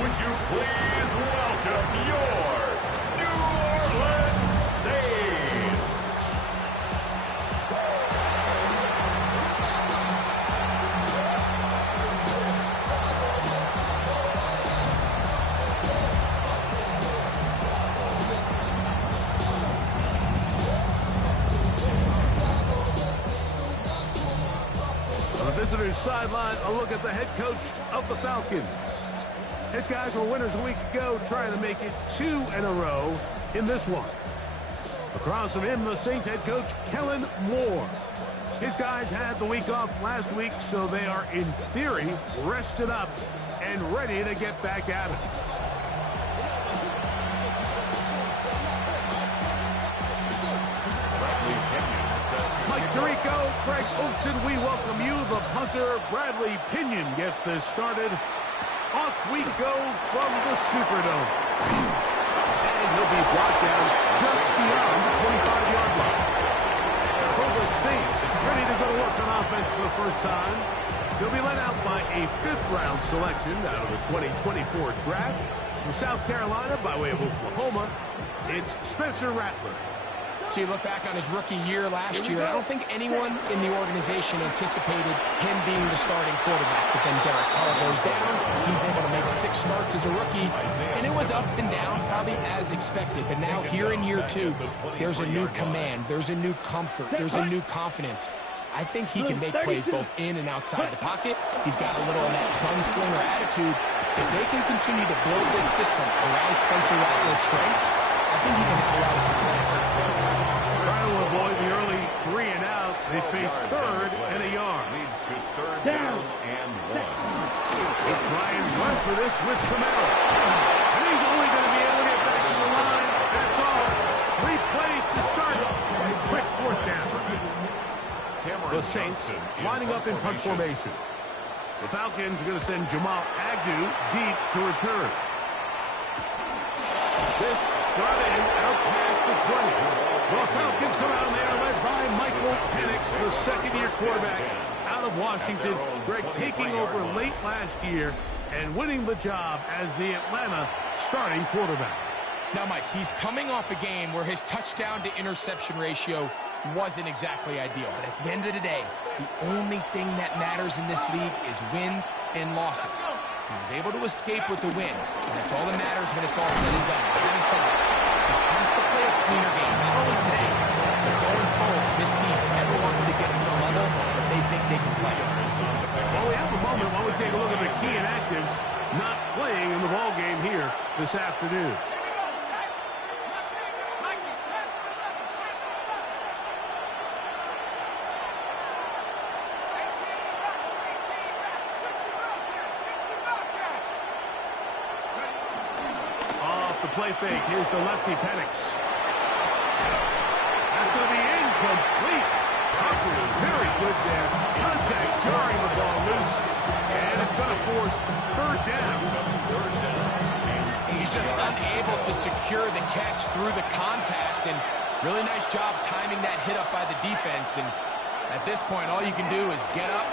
Would you please welcome your New Orleans Saints? On the visitors' sideline, a look at the head coach of the Falcons. His guys were winners a week ago, trying to make it 2 in a row in this one. Across from him, the Saints head coach, Kellen Moore. His guys had the week off last week, so they are, in theory, rested up and ready to get back at it. Mike Tirico, Greg Olsen, we welcome you. The punter, Bradley Pinion, gets this started. Off we go from the Superdome. And he'll be brought down just beyond the 25-yard line. So the Saints ready to go to work on offense for the first time. He'll be led out by a 5th-round selection out of the 2024 draft. From South Carolina by way of Oklahoma, it's Spencer Rattler. So you look back on his rookie year last year, I don't think anyone in the organization anticipated him being the starting quarterback. But then Derek Carr goes down. He's able to make 6 starts as a rookie. And it was up and down, probably as expected. But now here in year 2, there's a new command. There's a new comfort. There's a new confidence. I think he can make plays both in and outside the pocket. He's got a little of that gunslinger attitude. If they can continue to build this system around Spencer Rattler's strengths, I think he can have a lot of success. Trying to avoid the early 3 and out. They face 3rd and a yard. Leads to 3rd down and 1. He'll try and run for this with Camaro. And he's only going to be able to get back to the line. That's all. 3 plays to start. A quick 4th down. The Saints lining up in punt formation. The Falcons are going to send Jamal Agnew deep to return. This brought in out past the 20. The Falcons come out and they are led by Michael Penix, the second-year quarterback out of Washington. Greg taking over late last year and winning the job as the Atlanta starting quarterback. Now, Mike, he's coming off a game where his touchdown-to-interception ratio wasn't exactly ideal. But at the end of the day, the only thing that matters in this league is wins and losses. He was able to escape with the win, and that's all that matters when it's all said and done. Having said that, he has to play a cleaner game, not only today, but going forward. This team never wants to get to the level that they think they can play. Well, we have a moment while we take a look at the key inactives not playing in the ball game here this afternoon. Play fake. Here's the lefty Penix. That's going to be incomplete. Hopkins is very good there. Contact jarring the ball loose. And it's going to force 3rd down. He's just unable to secure the catch through the contact. And really nice job timing that hit up by the defense. And at this point, all you can do is get up,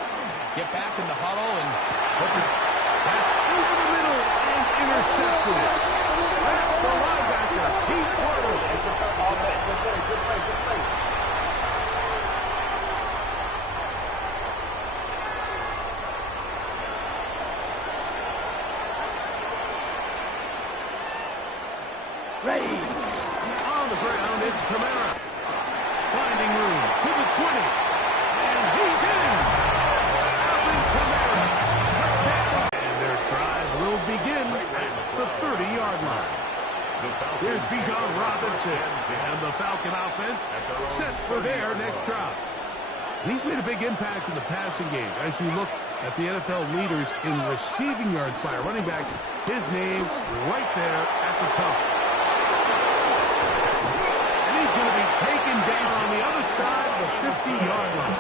get back in the huddle, and hope that's over the middle and intercepted. That's the linebacker, Pete Porter. Good play. Ready. On the ground, it's Camara. Finding room to the 20. And he's in. Alvin Kamara Bijan Robinson. And the Falcon offense set for their next drive. And he's made a big impact in the passing game. As you look at the NFL leaders in receiving yards by a running back, his name right there at the top. And he's going to be taken down on the other side of the 50-yard line.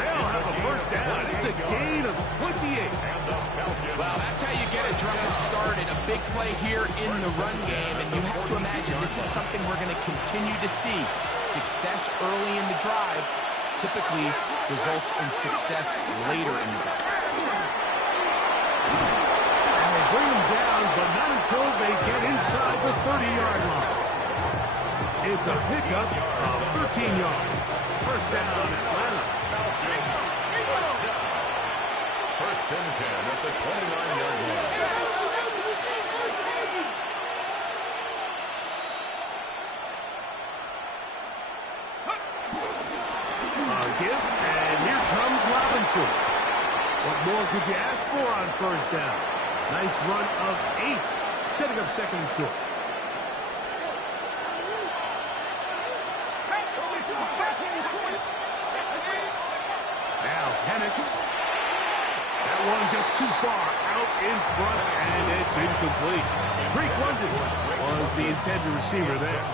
They'll have a first down. It's a gain of 28. Well, that's how you get a drive started. A big play here in the run game, and you have to imagine this is something we're going to continue to see. Success early in the drive typically results in success later in the drive. And they bring him down, but not until they get inside the 30-yard line. It's a pickup of 13 yards. First down, Atlanta. First and 10 at the 29-yard line. Give, and here comes Robinson. What more could you ask for on first down? Nice run of 8, setting up second and short. Now Penix. That one just too far out in front, and it's incomplete. Drake London was the intended receiver there.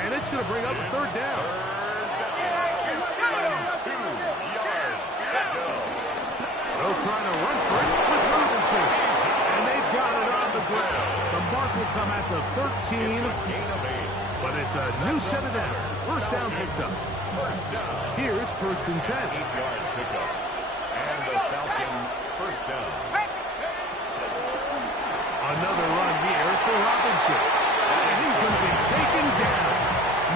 And it's going to bring up a third down. They'll try to run for it with Robinson. And they've got it on the ground. The mark will come at the 13. But it's a new set of downs. First down picked up. Here's first and 10. 8-yard pickup. And the Falcon first down. Another run here for Robinson. And he's going to be taken down.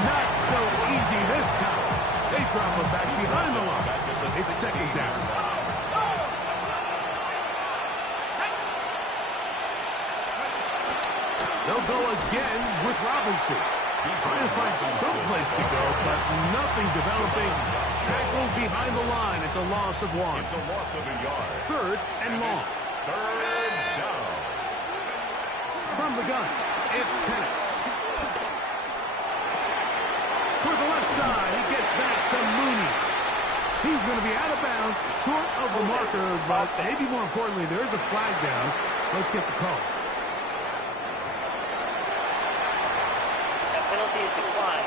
Not so easy this time. They drop him back behind the line. It's second down. They'll go again with Robinson. Trying to find some place to go, but nothing developing. Tackled behind the line. It's a loss of 1. It's a loss of a yard. Third and long. Third down. From the gun, it's Penix. For the left side, he gets back to Mooney. He's going to be out of bounds, short of the marker, but maybe more importantly, there's a flag down. Let's get the call. That penalty is declined.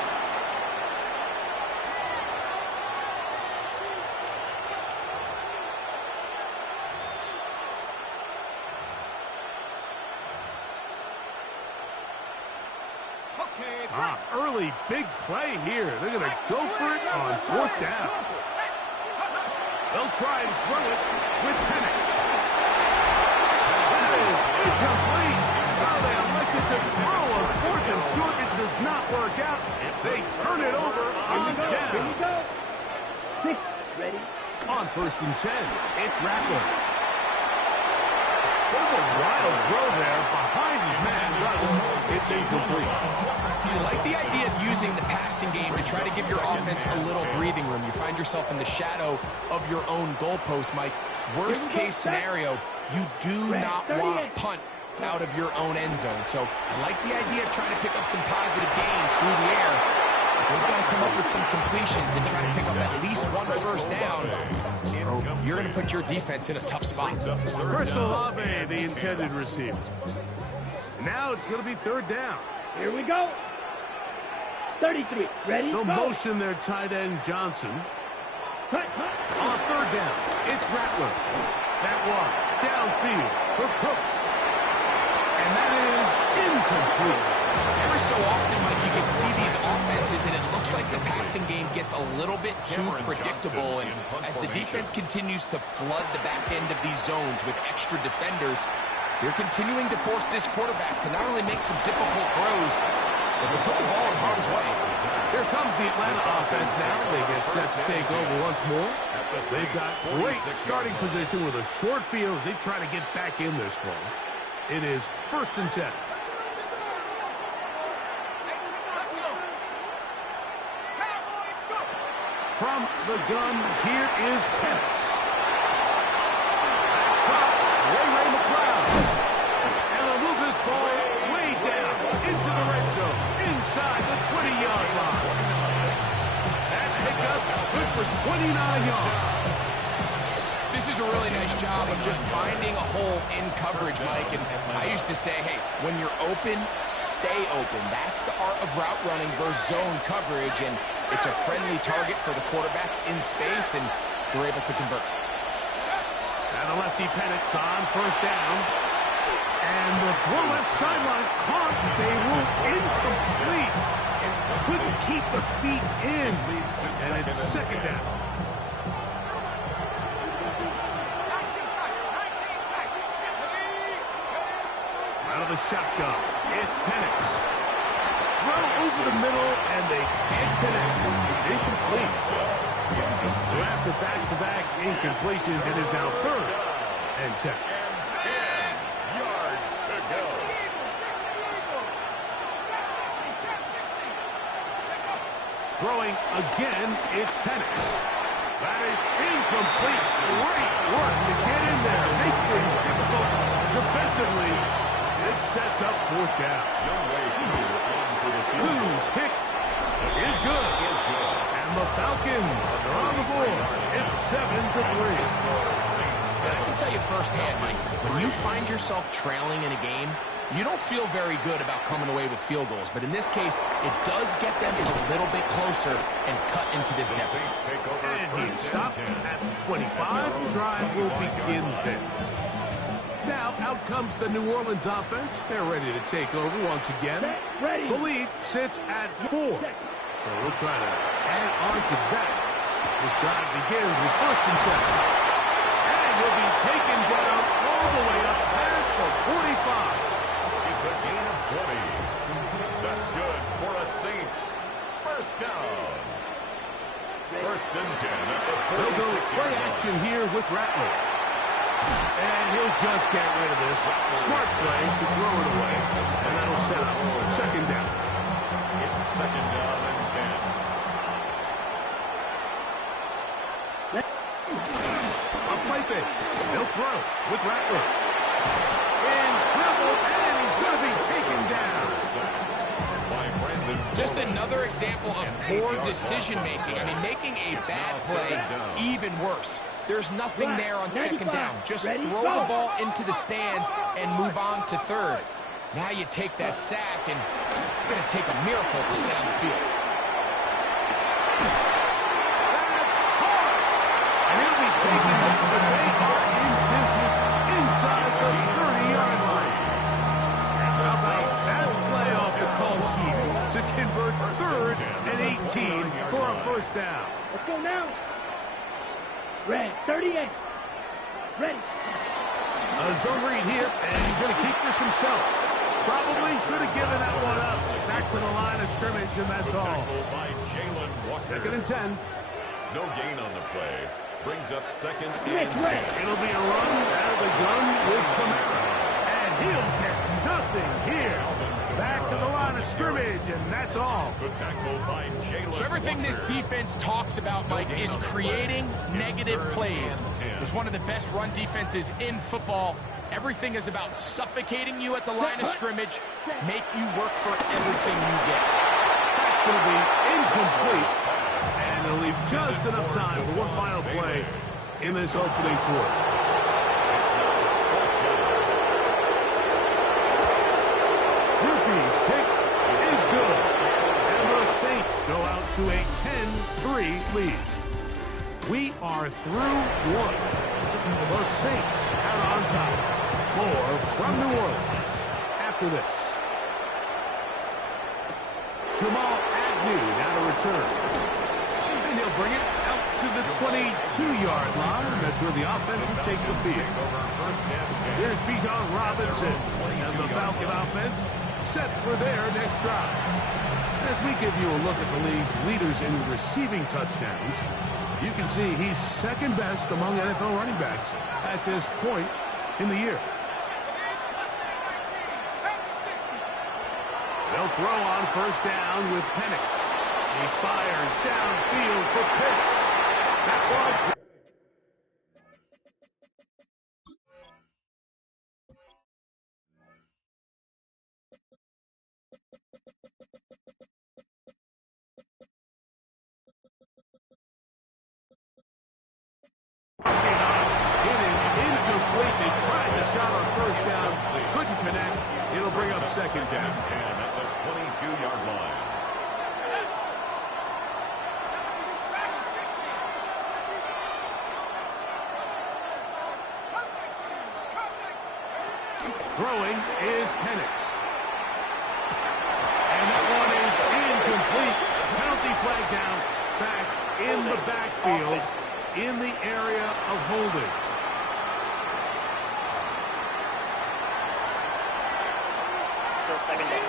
Early big play here. They're going to go for it on fourth down. They'll try and throw it with Penix. That is incomplete. Well, they elected to throw a fourth and short. It does not work out. They turn it over on down. Here we go. 6, ready. On first and 10, it's Rattler. What a wild throw there behind his man, Russ. It's incomplete. You like the idea of using the passing game to try to give your offense a little breathing room. You find yourself in the shadow of your own goalpost, Mike. Worst case scenario, you do not want to punt out of your own end zone. So I like the idea of trying to pick up some positive gains through the air. They've got to come up with some completions and try to pick up at least one first down. You're going to put your defense in a tough spot. Chris Olave, the intended receiver. Now it's going to be third down. Here we go. 33, ready, They'll go. motion their tight end Johnson. Cut. On third down, it's Rattler. That one downfield for Cooks. And that is incomplete. Every so often, Mike, you can see these offenses, and it looks like the passing game gets a little bit too predictable. And as the defense continues to flood the back end of these zones with extra defenders, they're continuing to force this quarterback to not only make some difficult throws, but to put the ball in harm's way. Here comes the Atlanta offense now. They get set to take over once more. They've got great starting position with a short field as they try to get back in this one. It is first and 10. From the gun, here is Penix. Ray McLeod. And they'll move this ball way down a really nice job of just finding a hole in coverage, Mike. And I used to say, hey, when you're open, stay open. That's the art of route running versus zone coverage. And it's a friendly target for the quarterback in space, and they're able to convert. And the lefty Penix on first down. And the throw left sideline caught. They ruled incomplete. Couldn't keep the feet in. And it's second down. Out of the shotgun, it's Penix. Throw over the middle, and they can't connect. It's incomplete. So after back-to-back incompletions, it is now 3rd and 10. 10 yards to go. Throwing again, it's Penix. That is incomplete. Great work to get in there. Make things difficult defensively. It sets up 4th down. Whose kick is good. And the Falcons are on the board. It's 7-3. I can tell you firsthand, Mike, when you find yourself trailing in a game, you don't feel very good about coming away with field goals. But in this case, it does get them a little bit closer and cut into this deficit. And he's stopped at the 25. The drive will begin then. Now, out comes the New Orleans offense. They're ready to take over once again. The lead sits at 4. So we'll try to add on to that. This drive begins with 1st and 10. And he'll be taken down all the way up past the 45. It's a gain of 20. That's good for a Saints. First down. 1st and 10 at the 46. They'll go play action here with Rattler. And he'll just get rid of this. Smart play to throw it away. And that'll set up 2nd down. It's 2nd down and 10. A play fake. They'll throw with Rattler. In trouble, and he's going to be taken down. Just another example of poor decision-making. I mean, making a bad play even worse. There's nothing there on 2nd down. Just throw the ball into the stands and move on to 3rd. Now you take that sack, and it's going to take a miracle to stay on the field. That's hard. And he'll be taken up the way in business inside the 30-yard line. How about that play off the call sheet to convert 3rd and 18 for a 1st down. Let's go now. Red, 38. Ready. A zone read here, and he's going to keep this himself. Probably should have given that one up. Back to the line of scrimmage, and that's all. By Jalen Walker. 2nd and 10. No gain on the play. Brings up 2nd Yes, and right. 10. It'll be a run out of the gun with Kamara. And he'll get nothing here. Back to the line of scrimmage, and that's all. Good tackle by Jalen So everything this Walker. defense talks about, Mike, is creating negative plays. It's one of the best run defenses in football. Everything is about suffocating you at the line of scrimmage, make you work for everything you get. That's going to be incomplete. And they'll leave just enough time for one final play in this opening quarter. Rupee's kick is good. And the Saints go out to a 10-3 lead. We are through 1. The Saints out on top. More from New Orleans after this. Jamal Agnew now to return. And he'll bring it out to the 22-yard line. That's where the offense will take the field. Here's Bijan Robinson. And the Falcon offense set for their next drive. As we give you a look at the league's leaders in receiving touchdowns, you can see he's 2nd best among NFL running backs at this point in the year. They'll throw on 1st down with Penix. He fires downfield for Pitts. That one. In incomplete. They tried the shot on first down. Couldn't connect. It'll bring up second down. 10 at the 22-yard line. Throwing is Penix. And that one is incomplete. Penalty flag down. Back in the backfield in the area of holding. Still second down.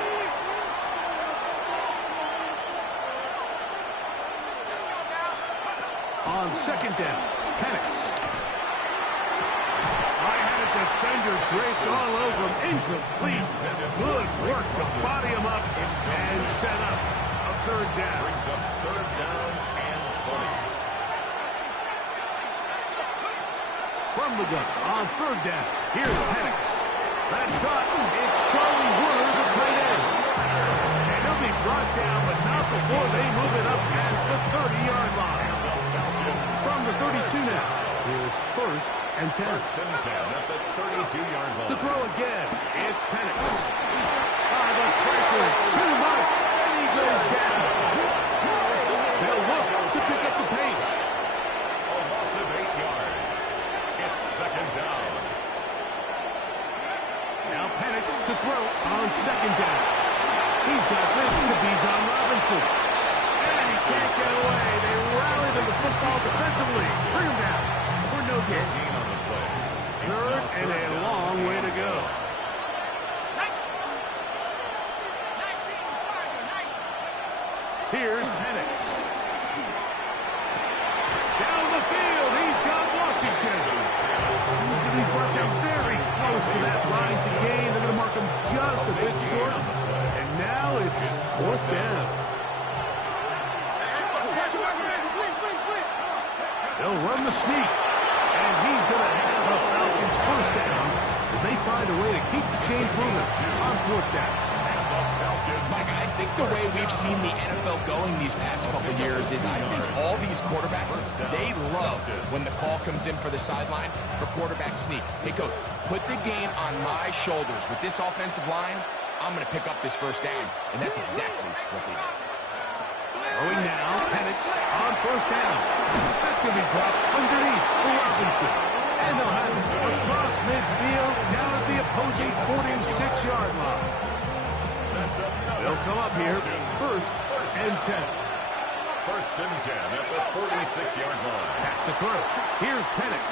On second down, Penix. Defender draped all over him. Incomplete. Good work to body him up and set up a third down. Brings up third down and 20. From the gun on third down. Here's Penix. That's caught. It's Charlie Wood, the tight end. And he'll be brought down, but not before they move it up past the 30-yard line. From the 32 now. Here's first and 10. First and 10 at the 32-yard line. To throw again, it's Penix. The pressure, too much, and he goes down. They'll look to pick up the pace. A loss of 8 yards. It's second down. Now Penix to throw on second down. He's got this to Bijan Robinson. And he can't get away. They rally to the football defensively. Bring him down for no gain. Third and a long way to go. Here's Penix. Down the field, he's got Washington. He's going to be brought down very close to that line to gain. They're going to mark him just a bit short. And now it's fourth down. They'll run the sneak. And he's going to have the Falcons first down as they find a way to keep the chains moving on fourth down. Mike, I think the way we've seen the NFL going these past couple of years is I think all these quarterbacks, they love when the call comes in for the sideline for quarterback sneak. Hey, coach, put the game on my shoulders. With this offensive line, I'm going to pick up this first down. And that's exactly what they did. Throwing now, Penix on first down. That's going to be dropped underneath for Robinson. And they'll have it across midfield down at the opposing 46-yard line. They'll come up here first and 10. First and 10 at the 46-yard line. Back to throw. Here's Penix.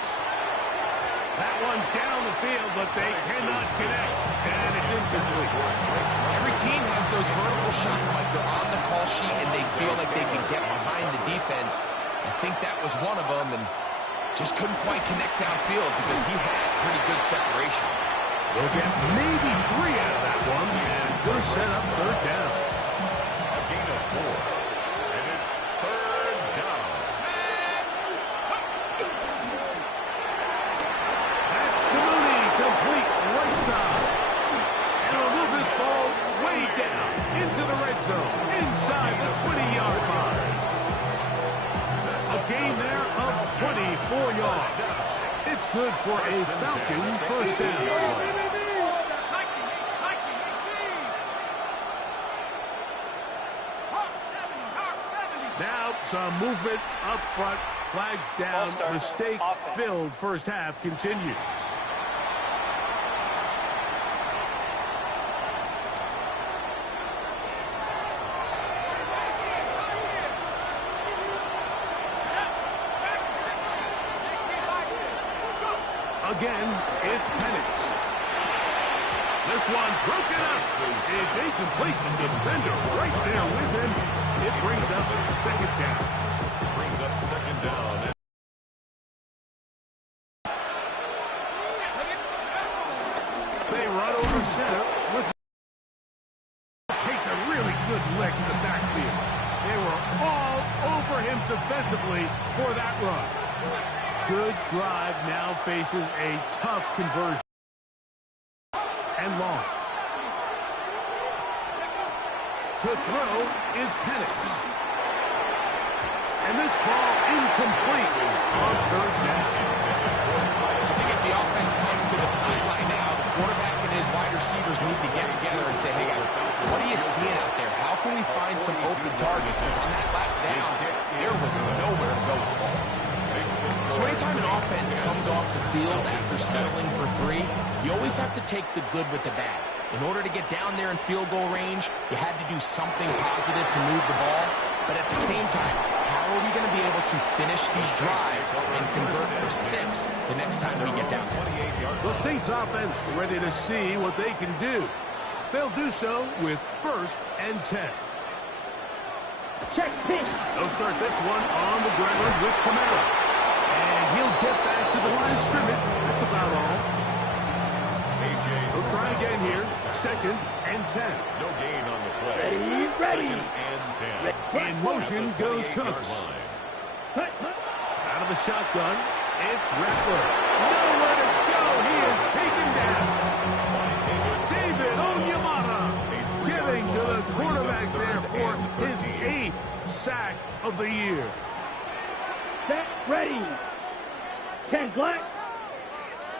That one down the field, but they cannot connect. And it's incomplete. Every team has those vertical shots, Mike. They're on the call sheet, and they feel like they can get behind the defense. I think that was one of them, and just couldn't quite connect downfield because he had pretty good separation. They'll get maybe 3 out of that one, and it's going to set up third down. A gain of 4, and it's third down. That's to Mooney, complete right side. And he'll move this ball way down into the red zone, inside the 20-yard line. A gain there of 24 yards. It's good for a Falcon first down. Now some movement up front. Flags down. Mistake-filled first half continues. Again, it's Penix. This one broken up. It's incomplete. The defender right there with him. It brings up second down. Brings up second down. They run over center with takes a really good lick in the backfield. They were all over him defensively for that run. Good drive now faces a tough conversion. And long. To throw is Penix. And this ball incomplete on third down. I think as the offense comes need to get together and say, hey, guys, what are you seeing out there? How can we find some open targets? Because on that last down, there was nowhere to go with the ball. So anytime an offense comes off the field after settling for 3, you always have to take the good with the bad. In order to get down there in field goal range, you had to do something positive to move the ball. But at the same time, how are we going to be able to finish these drives and convert for 6 the next time we get down there? The Saints offense ready to see what they can do. They'll do so with 1st and 10. Check pitch. They'll start this one on the ground with Kamara. And he'll get back to the line of scrimmage. That's about all. He'll try again here. 2nd and 10. No gain on the play. Ready. 2nd and 10. In motion goes Cooks. Out of the shotgun, it's Rattler. Nowhere to go. He is taken down. David Onyemata getting to the quarterback there for his 8th sack of the year. Set. Ready. Ken Black.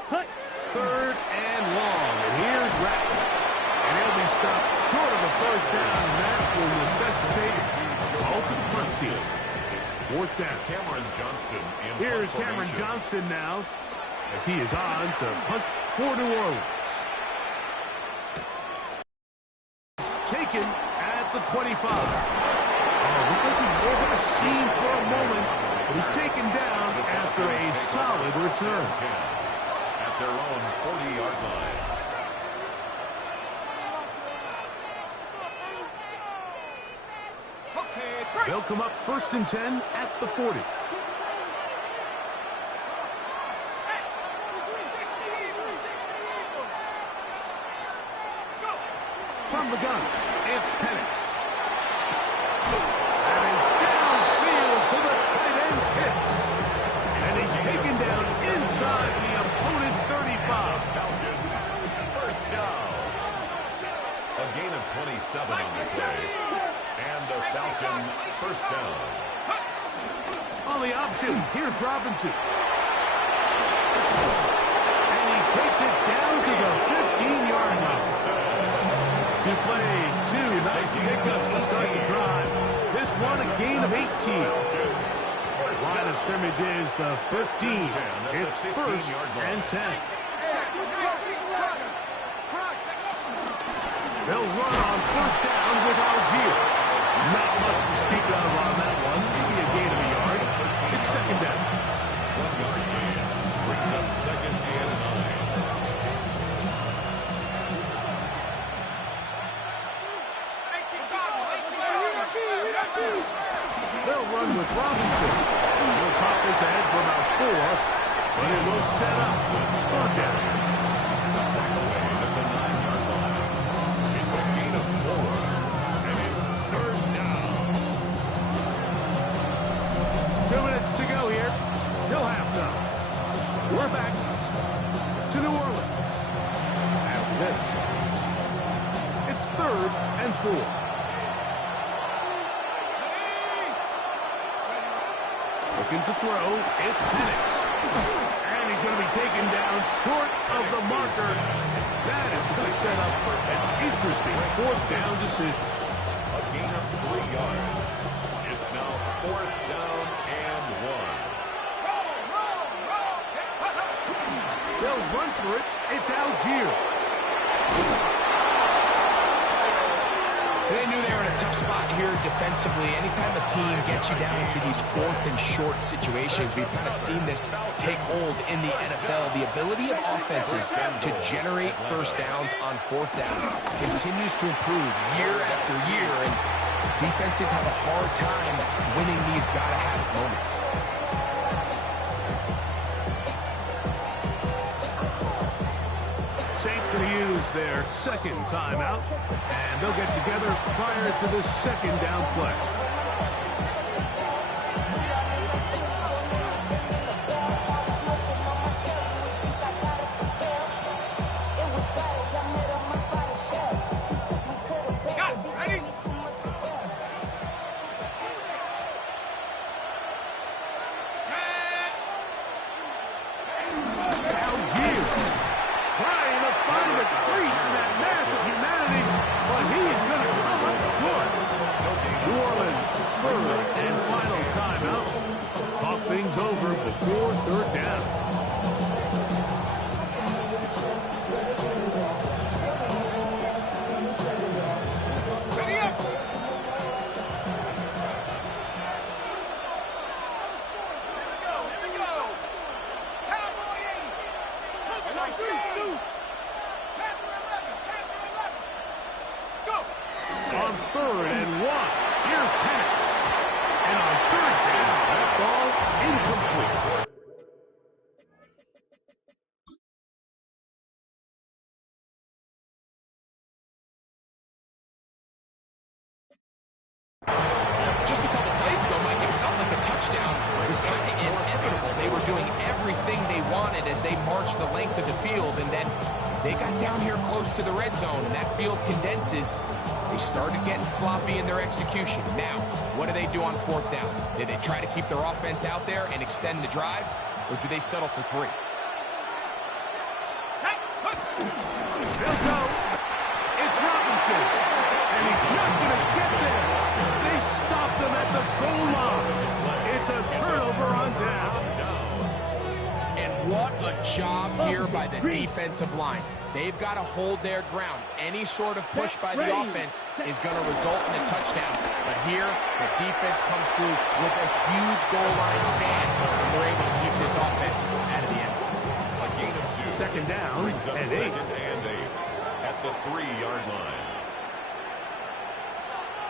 Hut. 3rd and long. And here's Rattler. And he'll be stopped short of a 1st down. And that will necessitate the ultimate punt team. It's 4th down. Cameron Johnston. Here's Cameron Johnston now as he is on to punt for New Orleans. Taken at the 25. We're looking over the scene for a moment, but he's taken down after a solid return. At their own 40-yard line. They'll come up 1st and 10 at the 40. From the gun, it's Penix. And he's downfield to the tight end Pitts. And he's taken down inside the opponent's 35. Falcons, 1st down. A gain of 27 on the play. And the Falcon 1st down. On the option, here's Robinson. And he takes it down to the 15-yard line. 2 plays, 2 nice pickups to start the drive. This one a gain of 18. Line of scrimmage is the 15. It's 1st and 10. They'll run on 1st down with Algier. Not much to speak of on that one. Maybe a gain of a yard. It's 2nd down. 1-yard gain. Brings up 2nd and 9. They'll run with Robinson. He'll pop his head for about 4, but it will set up 3rd down. At the 9-yard line. It's a gain of 4. And it's 3rd down. 2 minutes to go here till halftime. We're back to New Orleans. After this, it's 3rd and 4. Looking to throw, it's Penix. And he's going to be taken down short of the marker. That is going to set up an interesting 4th down decision. A gain of 3 yards. It's now 4th down and 1. They'll run for it. It's Algier. They knew they were in a tough spot here defensively. Anytime a team gets you down into these 4th and short situations, we've kind of seen this take hold in the NFL. The ability of offenses to generate 1st downs on 4th down continues to improve year after year, and defenses have a hard time winning these gotta-have-it moments. Saints going to use their 2nd timeout, and they'll get together prior to the 2nd down play. Algier trying to find a crease in that massive third and final timeout. Talk things over before third down. On third and one, here's Penix. And on third down, that ball incomplete. Just a couple plays ago, Mike, it felt like a touchdown was kind of inevitable. They were doing everything they wanted as they marched the length of the field, and then as they got down here close to the red zone and that field condenses, they started getting sloppy in their execution. Now, what do they do on fourth down? Do they try to keep their offense out there and extend the drive, or do they settle for three? They'll go. It's Robinson. And he's not going to get there. They stopped him at the goal line. It's a turnover on down. And what a job here by the defensive line. They've got to hold their ground. Any sort of push by the offense is going to result in a touchdown. But here, the defense comes through with a huge goal line stand, and they're able to keep this offense out of the end zone. A gain of 2. Second down Brings up and 8. second and 8 at the 3-yard line.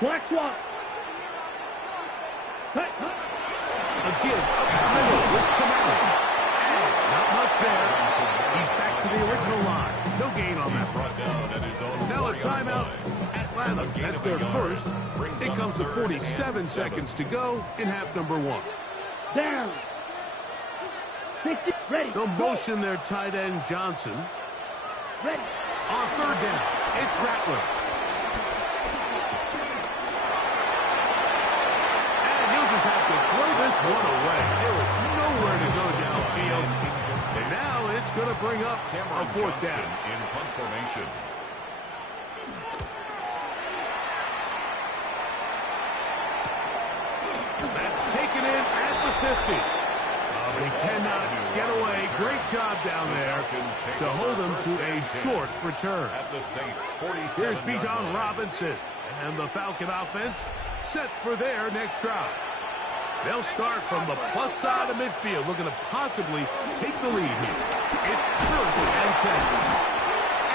Black swap. Cut. A give up the middle with Kamara. And not much there. He's back to the original line. No gain on that. Brought down at his own Now a 4-yard timeout. line. Atlanta. That's their first. It comes to 47 seconds to go in half number 1. Down. 60. Ready. They'll motion their tight end Johnson. Ready. On third down, it's Rattler. And he'll just have to throw this one away. There was nowhere to go downfield. And now it's going to bring up a fourth down. In punt formation. That's taken in at the 50. But he cannot get away. Great job down there to hold him to a short return. At the Saints, 47. Here's Bijan Robinson and the Falcon offense set for their next drive. They'll start from the plus side of midfield, looking to possibly take the lead here. It's first and 10.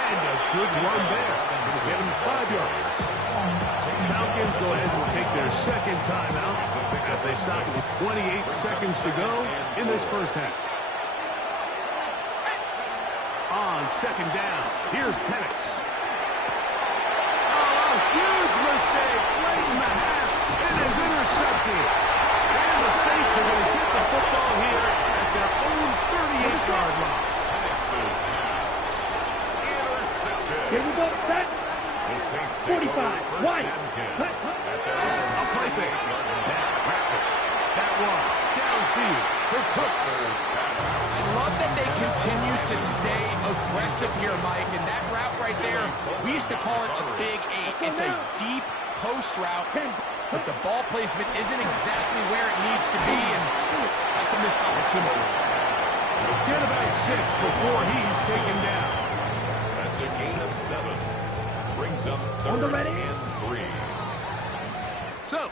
And a good run there. It'll get him 5 yards. Falcons go ahead and take their second timeout as they stop with 28 seconds to go in this first half. On second down, here's Penix. Oh, a huge mistake late in the half. It is intercepted. And the Saints are going to get the football here at their own 38-yard line. Penix's pass. Intercepted. Here we go. Set. The Saints take 45. over first Wide. and 10. Cut. At their own A play fake. Now, Rattler. That one downfield for Cooks. I love that they continue to stay aggressive here, Mike, and that route right there, we used to call it a big 8. It's a deep post route, but the ball placement isn't exactly where it needs to be, and that's a missed opportunity. Get about 6 before he's taken down. That's a gain of 7. Brings up On the 3rd ready. and 3. So,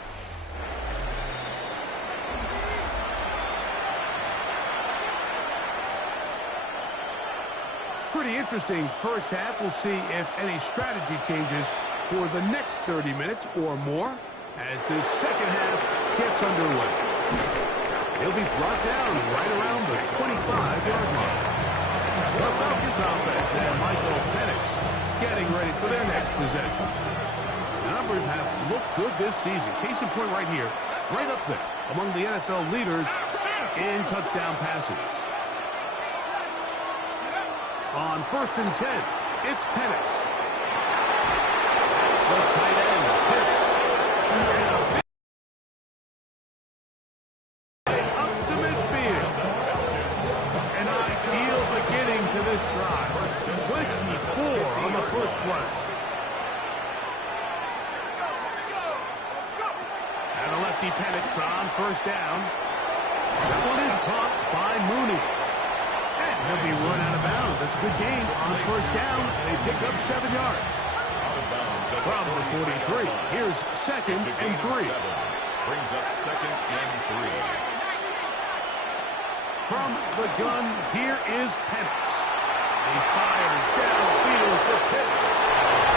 pretty interesting first half. We'll see if any strategy changes for the next 30 minutes or more as this second half gets underway. He'll be brought down right around the 25-yard line. The Falcons offense and Michael Penix getting ready for their next possession. The numbers have looked good this season. Case in point right here, right up there among the NFL leaders in touchdown passes. On first and 10, it's Penix. That's the tight end, Pitts. And up to midfield. An ideal beginning to this drive. 24 on the first play. And the left Lefty Penix on first down. That one is caught by Mooney. And he'll be run out of bounds. That's a good gain on first down. They pick up 7 yards. From the 43, here's second and 3. Brings up second and 3. From the gun, here is Penix. He fires downfield for Pitts.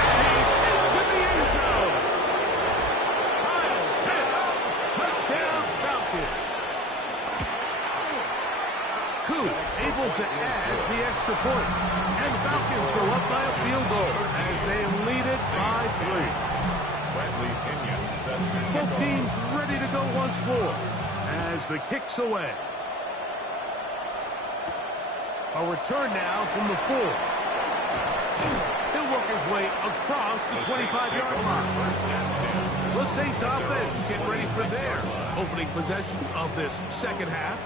And he's into the end zone. Kyle Pitts, touchdown Falcons. Koo able to add the extra point. And the Falcons go up by a field goal as they lead it by 3. Bradley Pinion set to kick Both off. teams ready to go once more as the kick's away. A return now from the 4. He'll work his way across the 25-yard line. The Saints offense get ready for their opening possession of this second half.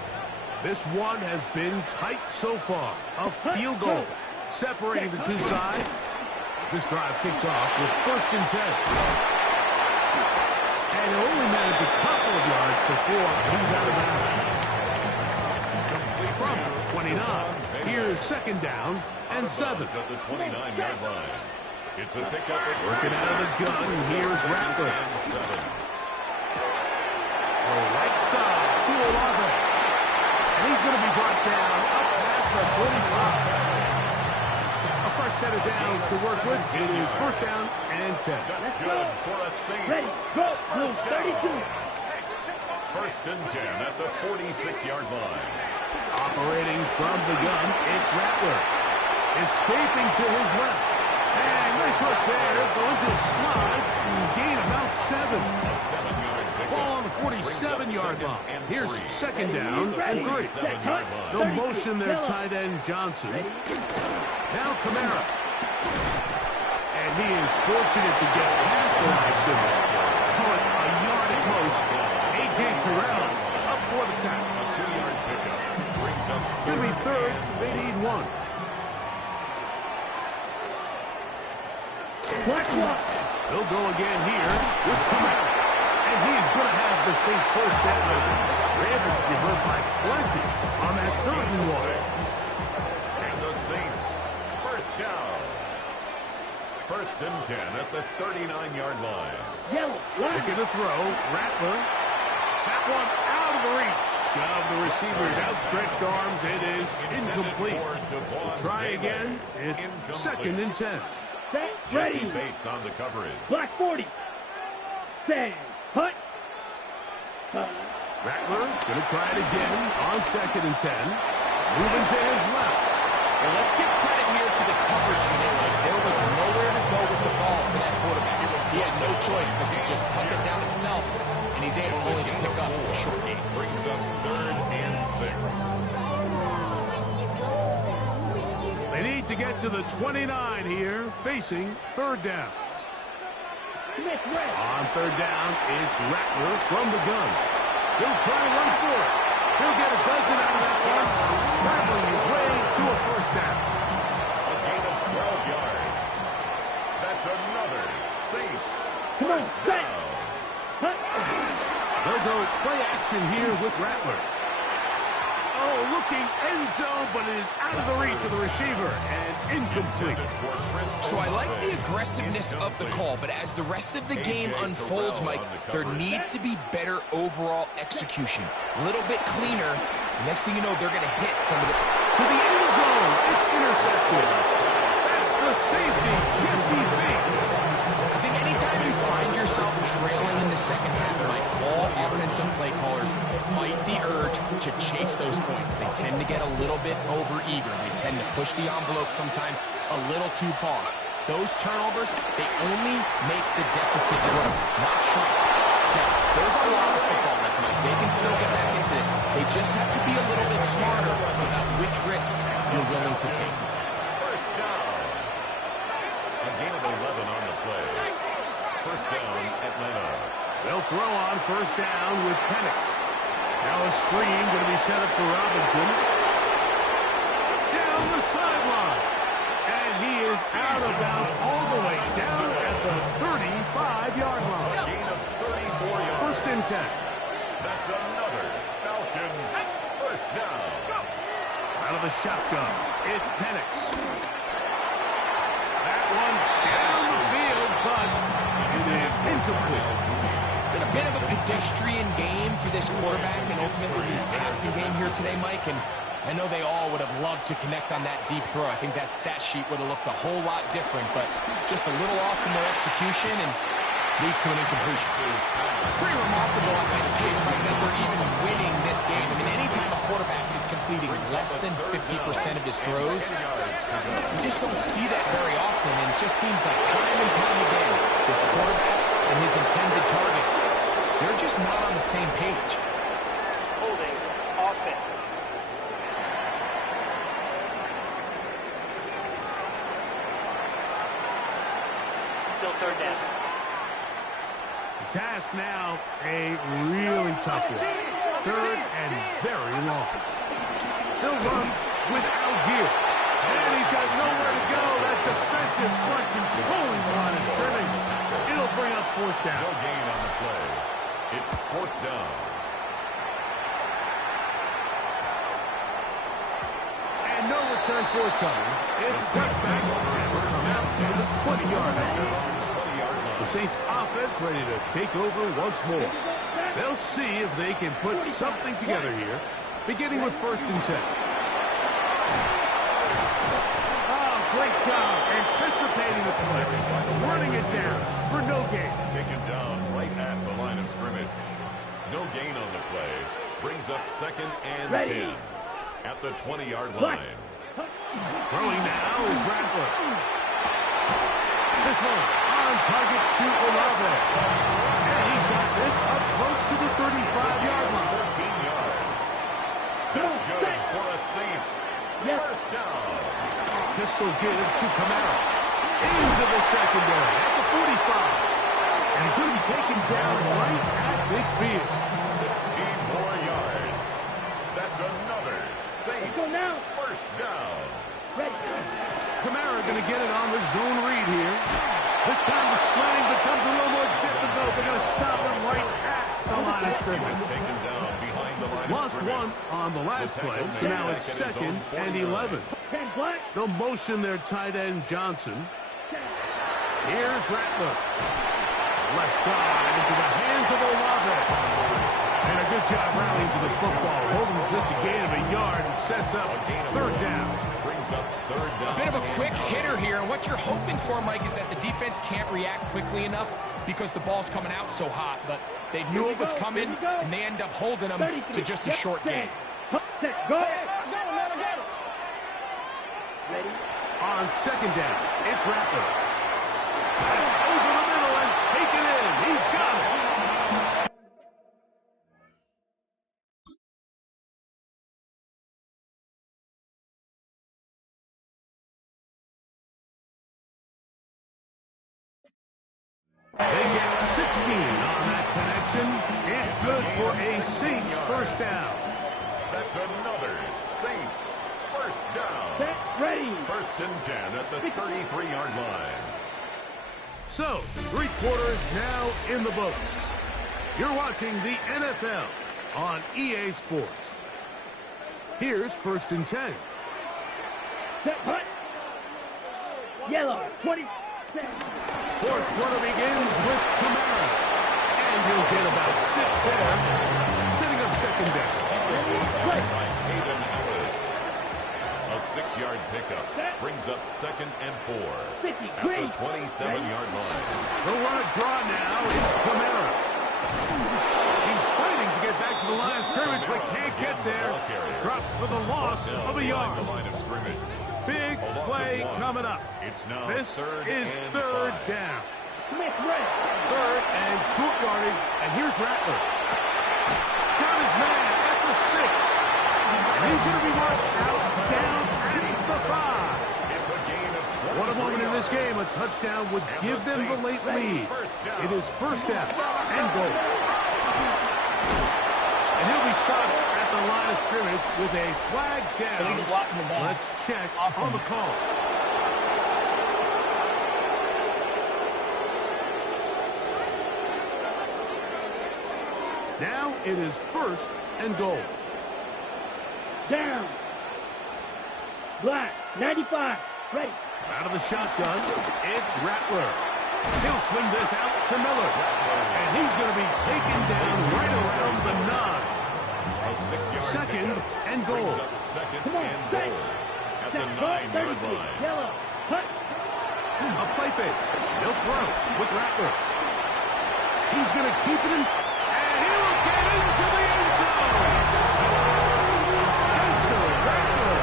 This one has been tight so far. A field goal separating the two sides. This drive kicks off with first and 10. And he'll only manage a couple of yards before he's out of bounds. From 29, here's second down and 7. At the 29-yard line. It's a pickup. Working out of the gun, here's Rattler. And 7. The right side to Olave. And he's going to be brought down up past the 45. A fresh set of downs to work with. It is first down and 10. That's good for a Saints. Ready, go, move, 32. First and 10 at the 46-yard line. Operating from the gun, it's Rattler. Escaping to his left. And nice work there. Going to slide and gain about 7. A 7-yard pickup. Ball on the 47-yard line. Here's second down and 3. 7-yard line. The motion there, tight end Johnson. Now Kamara. And he is fortunate to get past the line of scrimmage. Call it a yard at most. A.J. Terrell up for the tackle. A 2-yard pickup. Brings up Going to be third. They need 1. Black block. They'll go again here with Kamara. And he's going to have the Saints first down. They're able to divert by plenty on that third and 1. And the Saints first down. First and 10 at the 39-yard line. Yellow. Line. Looking to throw. Rattler. That one out of the reach of the receiver's outstretched arms. It is incomplete. We'll try again. It's second and 10. Set. Jesse Ready. Bates on the coverage. Black 40. Set. Hut. Rattler going to try it again on second and 10. Moving to his left. Well, let's give credit here to the coverage unit. Like, there was nowhere to go with the ball for that quarterback. He had no choice but to just tuck it down himself, and he's able only to pick up a short gain. Brings up third and 6. They need to get to the 29 here, facing third down. Smith red. On third down, it's Rattler from the gun. He'll try and run for it. He'll get a dozen out of that one, scrambling his way to a first down. A gain of 12 yards. That's another Saints Come on, first set. down. Hut. They'll go play action here with Rattler. Oh, looking end zone, but it is out of the reach of the receiver and incomplete. So I like the aggressiveness of the call, but as the rest of the game unfolds, Mike, there needs to be better overall execution. A little bit cleaner. Next thing you know, they're going to hit some of the... To the end zone, it's intercepted. That's the safety, Jesse Bates. I think anytime you find yourself trailing in the second half, Mike, all offensive play callers fight the urge to chase those points. They tend to get a little bit over-eager. They tend to push the envelope sometimes a little too far. Those turnovers, they only make the deficit grow, not shrink. Now, there's a lot of football left, Mike. They can still get back into this. They just have to be a little bit smarter about which risks you're willing to take. First down. A gain of 11 on the play. First down, Atlanta. They'll throw on first down with Penix. Now a screen going to be set up for Robinson. Down the sideline. And he is out of bounds all the way down at the 35-yard line. A gain of 34 yards. First and 10. That's another Falcons first down. Out of the shotgun, it's Penix. That one down the field, but it is incomplete. It's been a bit of a pedestrian game for this quarterback and ultimately his passing game here today, Mike. And I know they all would have loved to connect on that deep throw. I think that stat sheet would have looked a whole lot different, but just a little off in their execution and leads to an incompletion. It's pretty remarkable at this stage, Mike, that they're even winning this game. I mean, anytime a quarterback is completing less than 50% of his throws, you just don't see that very often, and it just seems like time and time again, this quarterback and his intended targets, they're just not on the same page. Holding offense. Still third down. The task now, a really tough one. Third and very long. They'll run with Algier. And he's got nowhere to go. That defensive front controlling the line of scrimmage. It'll bring up fourth down. No gain on the play. It's fourth down. And no return forthcoming. It's a touchback. And we're now to the 20-yard line. The Saints offense ready to take over once more. They'll see if they can put something together here, beginning with 1st and 10. Oh, great job anticipating the play, running it down for no gain. Taken down right at the line of scrimmage. No gain on the play. Brings up 2nd and 10 at the 20-yard line. Throwing now is Rattler. This one on target to Olave. And he's got this up close to the 35-yard line. 14 yards. That's good for a Saints. First down. Pistol give to Camara. Into the secondary at the 45. And he's going to be taken down right at midfield. 16 more yards. That's another Saints first down. Camara going to get it on the zone read here. This time the slanting becomes a little more difficult. They're going to stop him right at the line of scrimmage. Taken down behind the line Lost of scrimmage. one on the last play, so now it's 2nd and 11. They'll motion their tight end Johnson. Here's Rattler. Left side into the hands of Olave. And a good job rallying to the football. Holding just a gain of a yard and sets up 3rd down. Brings up 3rd down. A bit of a quick hitter here, and what you're hoping for, Mike, is that the defense can't react quickly enough because the ball's coming out so hot, but they knew it was coming, and they end up holding them to just a short gain. Go ahead. Ready? On 2nd down, it's Rattler. That's over the middle and taken in. He's got it. They get 16 on that connection. It's good for a Saints first down. That's another Saints first down. Set, ready. 1st and 10 at the 33-yard line. So, 3 quarters now in the books. You're watching the NFL on EA Sports. Here's 1st and 10. Set, hut. Yellow, 20. Set. 4th quarter begins with Camara. And he'll get about 6 there, setting up 2nd down. Hayden Ellis. A 6-yard pickup brings up 2nd and 4 at the 27-yard line. They'll run a draw now. It's Camara. He's fighting to get back to the line of scrimmage, but can't get there. Dropped for the loss of a yard. The line of scrimmage. Big play coming up. It's now This third is and 3rd 5. down. Smith, ready. 3rd and short yardage. And here's Rattler. Got his man at the 6. And he's going to be marked out down at the 5. It's a gain of 20. What a moment in this game. A touchdown would give them the late lead. It is 1st down and goal. And he'll be stopped at the line of scrimmage with a flag down. Let's check on the call. Now It is 1st and goal. Down. Black, 95. Ready. Out of the shotgun, it's Rattler. He'll swing this out to Miller. And he's going to be taken down right around the 9. A 6-yard 2nd and goal. Brings up 2nd Come on, and set. goal at the Set. 9-yard line. Yellow. Cut. A play fake. He'll throw with Rattler. He's going to keep it in. And he will get into the end zone. Spencer Rattler.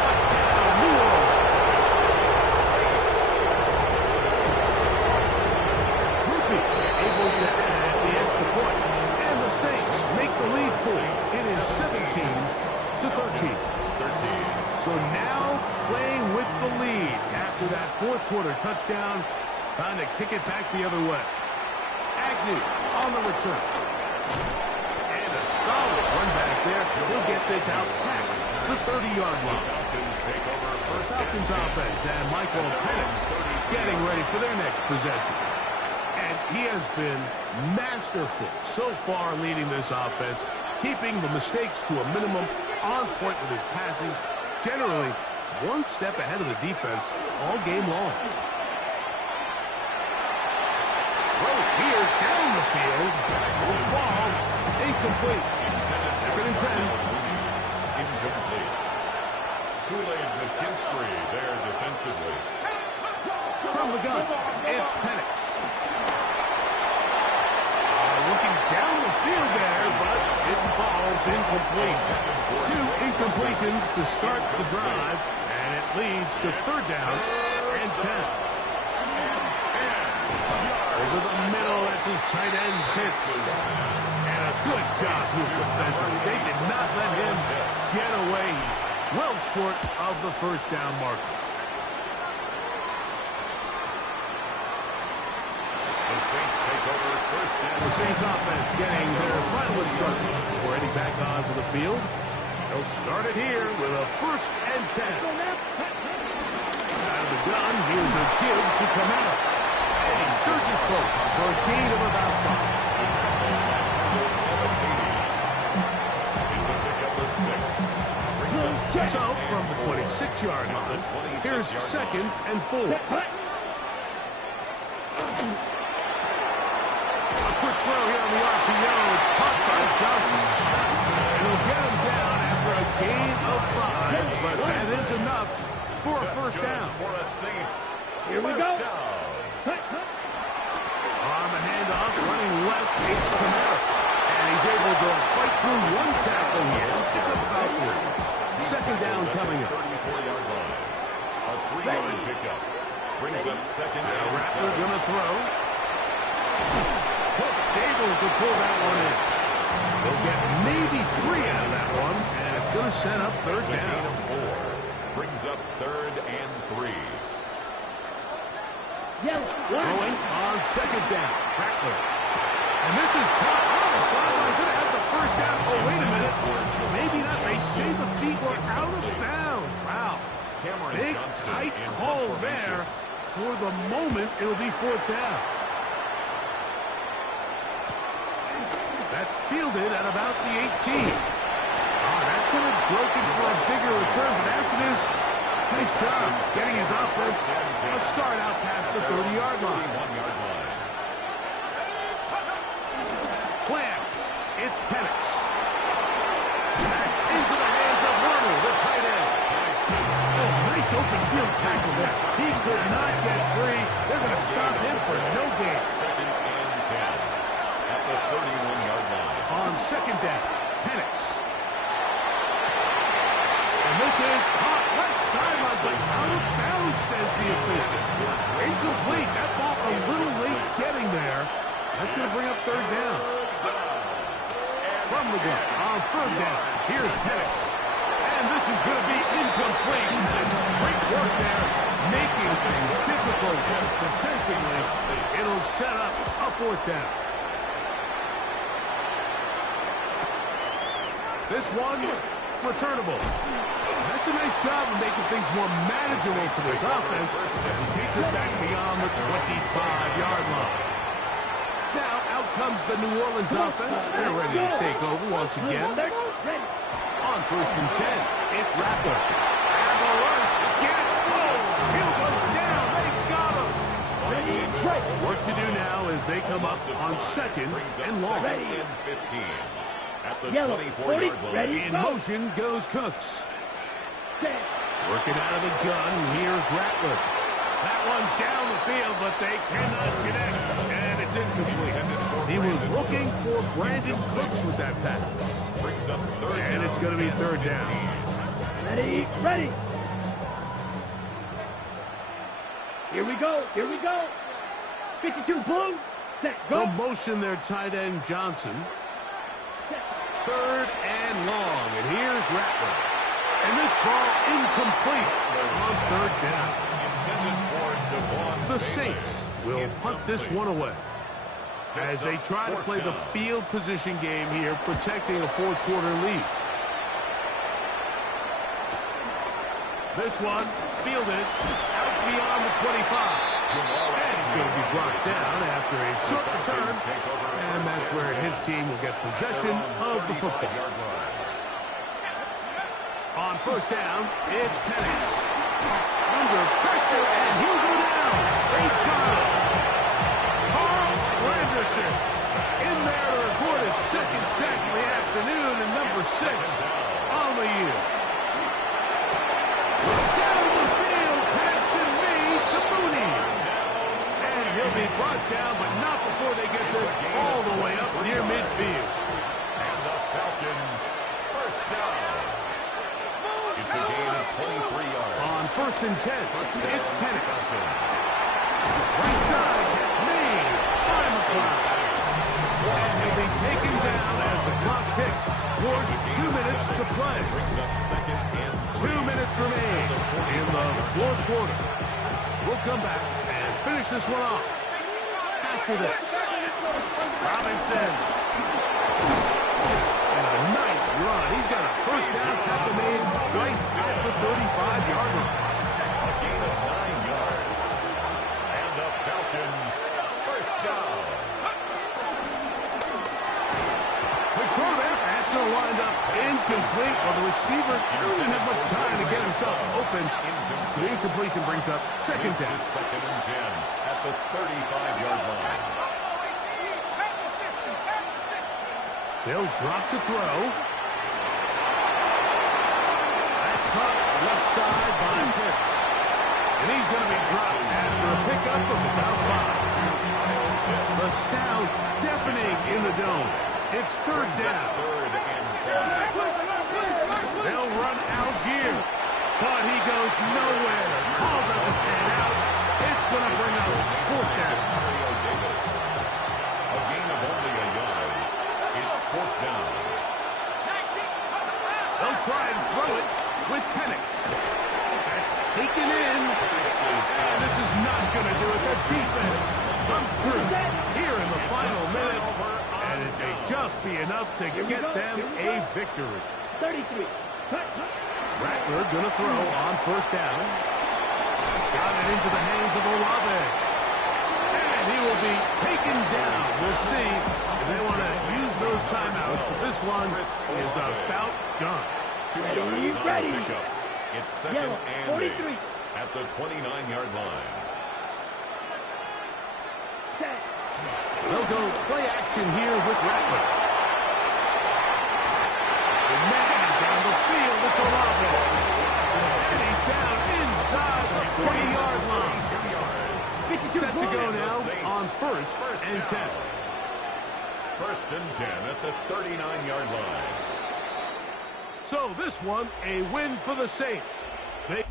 Touchdown, New Orleans. Rupi able to add the extra point. And the Saints make the lead 4. It is 17-13. So now playing with the lead after that 4th quarter touchdown. Trying to kick it back the other way. Agnew on the return. And a solid run back there. He'll get this out past the 30-yard line. Falcons offense and Michael Penix getting ready for their next possession. And he has been masterful so far leading this offense, keeping the mistakes to a minimum, on point with his passes, generally one step ahead of the defense all game long. Throw here down the field. Will fall. Incomplete. 2nd and 10. Incomplete. Kool-Aid McKinstry there defensively. From the gun, it's Penix. Looking down the field there, but it falls incomplete. 2 incompletions to start the drive, and it leads to 3rd down and 10. Over the middle, that's his tight end, Pitts. And a good job with defensively. They did not let him get away. He's well short of the 1st down marker. The Saints take over 1st down. The Saints offense getting their final instruction before heading back onto the field. They'll start it here with a 1st and 10. Out of the gun, here's a give to Kamara. And he surges forward for a gain of about 5. It's a pickup of 6. So from the 26-yard line, here's 2nd and 4. A quick throw here on the RPO. It's caught by Johnson. And he'll get him down after a gain of 5, but that is enough for a 1st down. For a Saints. Here we go. On the handoff, running left, it's Kamara. And he's able to fight through 1 tackle here. Pick up about 4. 2nd down coming up. 34-yard line. A 3-yard pickup. Brings up 2nd and Rattler 7. gonna throw. Hook's able to pull that one in. They'll get maybe 3 out of that one, and it's going to set up 3rd Gain down. of 4. Brings up 3rd and 3. Going on 2nd down. Rattler. And this is caught on the sideline. Going to have the 1st down. Oh, wait a minute. Maybe not. They say the feet were out of bounds. Wow. Big, tight call there. For the moment, it'll be 4th down. That's fielded at about the 18. That could have broken for a bigger return, but as it is, nice job getting his offense a start out past the 30-yard line. 31-yard line. Plant. It's Penix. That's into the hands of Werner, the tight end. Oh, nice open field tackle there. He could not get free. They're going to stop him for no gain. 2nd and 10 at the 31-yard line. On 2nd down, Penix. And this is caught left sideline, but out of bounds, says the official. Incomplete. That ball a little late getting there. That's going to bring up 3rd down. From the gun on 3rd down, here's Penix. And this is going to be incomplete. Great work there, making things difficult defensively. It'll set up a 4th down. This one, returnable. That's a nice job of making things more manageable for this offense as he takes it back beyond the 25-yard line. Now out comes the New Orleans offense. They're ready to take over once again. Ready. On first and 10, it's Rattler. And the rush gets close. He'll go down. They got him. Ready. Right. Work to do now as they come up on second and long. Second and 15. At the Yellow, 24-yard 40, line. ready. In motion goes Cooks. Set. Working out of the gun, here's Rattler. That one down the field, but they cannot connect, and it's incomplete. He was looking for Brandon Cooks with that pass. Brings up third down. And it's going to be third down. Ready. Ready. Here we go. Here we go. 52 blue. Set. They'll Go. motion their tight end Johnson. Set. Third and long, and here's Rattler. And this ball incomplete on third down. Intended for Devon The Bailey. Saints will punt this one away as they try to play the field position game here, protecting a fourth quarter lead. This one fielded out beyond the 25. And it's going to be brought down after a short return, and that's where his team will get possession of the football. On first down, it's Penix. Under pressure, and he'll go down. They got him. Carl Granderson in there to record his second sack of the afternoon, and number 6 on the year. Down the field, Paxton made to Mooney. And he'll be brought down, but not before they get this all the way up near midfield. And the Falcons first down. It's a gain of 23 yards. On first and 10, it's Penix. Right side, catch made by McLeod. And he'll be taken down as the clock ticks towards 2 minutes to play. Brings up second and 2 minutes remain in the fourth quarter. We'll come back and finish this one off after this. Robinson. And a nice run. He's got a first down tackle made right at the 35-yard line. a gain of 9 yards. And the Falcons first down. Quick throw there. That's going to wind up incomplete. Well, the receiver didn't have much time to get himself open. So the incompletion brings up second down. Second and 10 at the 35-yard line. They'll drop to throw. That's caught left side by Pitts. And he's going to be dropped after a pickup of about 5. The sound deafening in the dome. It's third down. Third and 5. They'll run Algier, but he goes nowhere. Ball doesn't pan out. It's going to bring up fourth down. Mario Davis. A gain of only a yard. It's fourth down. They'll try and throw it with Penix. That's taken in. And this is not going to do it. The defense comes through here in the final minute. And it may just be enough to get them a victory. 33. Rattler going to throw on first down. Got it into the hands of Olave. And he will be taken down. We'll see if they want to use those timeouts. But this one is about done. 2 yards on Ready. pickups. It's second Yellow, and 43. 8 at the 29-yard line. Set. They'll go play action here with Rattler. And man, down the field, it's Olave. And he's down inside the 20-yard line. 52 Set to go blue. now on first and 10. First and 10 at the 39-yard line. So this one, a win for the Saints. They